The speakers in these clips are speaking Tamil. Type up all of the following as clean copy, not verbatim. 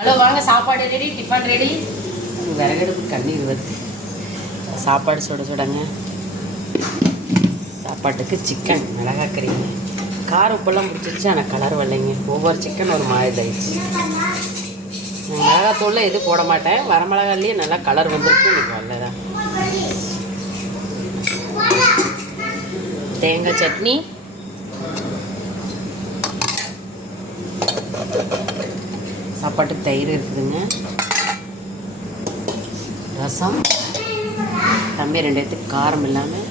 ஹலோ வாங்க, சாப்பாடு ரெடி, டிஃபன் ரெடி. விறகடுப்பு கண்ணீர் வருது. சாப்பாடு சுட சுடங்க. சாப்பாட்டுக்கு சிக்கன் மிளகாக்கறிங்க. காரம் உப்பெல்லாம் பிடிச்சிருச்சு, ஆனால் கலர் வரலைங்க. ஒவ்வொரு சிக்கன் ஒரு மாதிரி ஆயிடுச்சு. மிளகாத்தூளில் எதுவும் போட மாட்டேன். வரமிளகாலேயே நல்லா கலர் வந்துருக்கு. எனக்கு வரலதான். தேங்காய் சட்னி, சாப்பாட்டுக்கு தயிர் இருக்குதுங்க. ரசம். தம்பி 2 இடத்துக்கு காரம் இல்லாமல்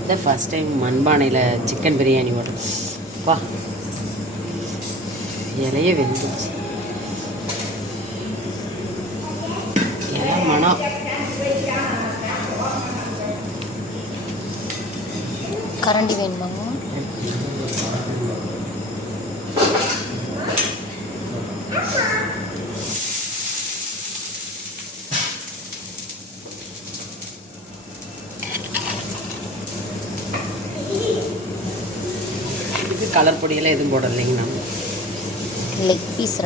இந்த ஃபஸ்ட் டைம் மண்பானையில் சிக்கன் பிரியாணி வரும். வா, இலையே வெந்துச்சு. இலை மனம். கரண்டி வேணுமாங்க? இதுக்கு கலர் பொடியெல்லாம் எதுவும் போடலைங்கண்ணா. லெக் பீஸ்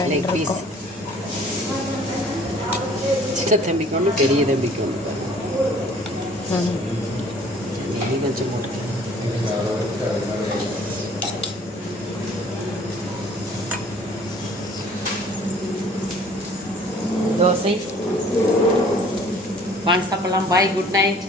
சின்ன தம்பிக்கு ஒன்று, பெரிய தம்பிக்கு ஒன்று. கொஞ்சம் போட்டு தோசை. வாங்க சாப்பிடலாம். பாய், குட் நைட்.